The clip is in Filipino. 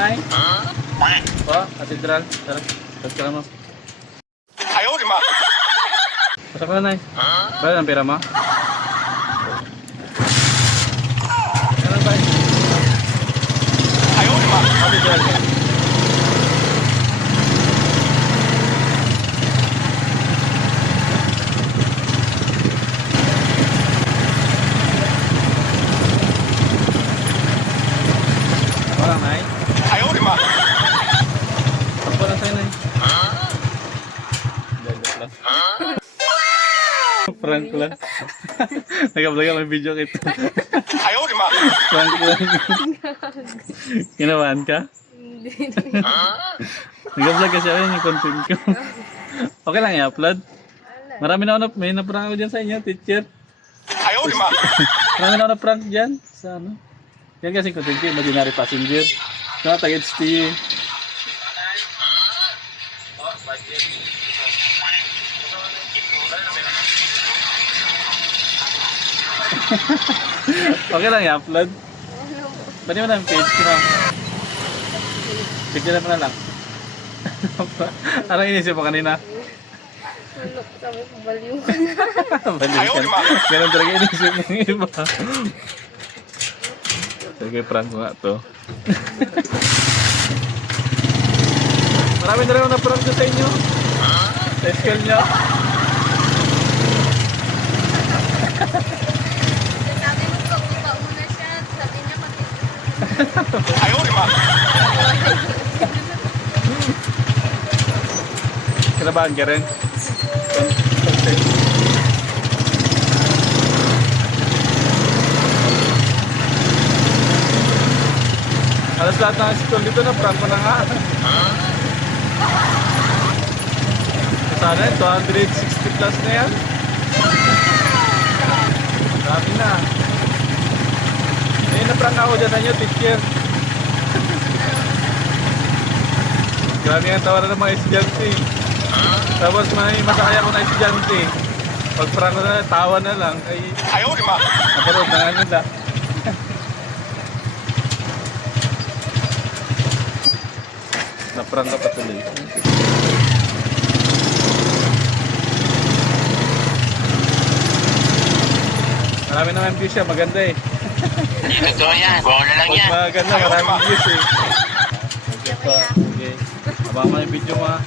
Nay? Po, katedral. Tara, tapos ka mo. Ayaw, di ma. Pasok ka na, Nay. Bayad ang pera mo? Ano ba? Ayaw, di ma. Katedral. Wala, Nay. Ayaw, di ma. Ako lang sa'yo, Nay. Dagat lang. Prank lang. Nag-vlog ang video kita. Ayaw, di ma. Prank lang. Kinawaan ka? Hindi. Nag-vlog kasi ako yung content ko. Okay lang i-upload. Marami na ako may na-prank ako dyan sa inyo, teacher. Ayaw, di ma. Marami na ako na-prank dyan. Sa ano? Yan kasi content ko, imaginary passenger. Kaya tag-HT. Okay lang i-upload. Pwede mo na yung page ko na. Picture mo na lang. Anong inisip mo kanina? Ano, sabi ko, baliw ka na. Balikan. Ganun talaga inisip ng iba. Sige, prank ko nga to. Marami na rin ako na-prank ko sa inyo. Sa school nyo. Sabi mo, pagbuka muna siya. Sabi niya, Ayaw, di ma. Kinabahan ka rin? Alas lahat ng school dito na prank ko na nga. Sana yun, 260 plus na yan. Dami na. May na-prank ako dyan sa inyo, teacher. Grabe ang tawaran ng mga estudyante. Tapos may masakaya ko na estudyante. Pag prank ko na, tawa na lang. Ay, Ayaw, di ma. naparod na nga nila. Na-prank ka pa tuloy. Marami naman views siya, maganda eh. Totoo yan. Buo na lang Pag maganda, maraming views eh. Okay pa, okay. Abangan mo yung video mo ha.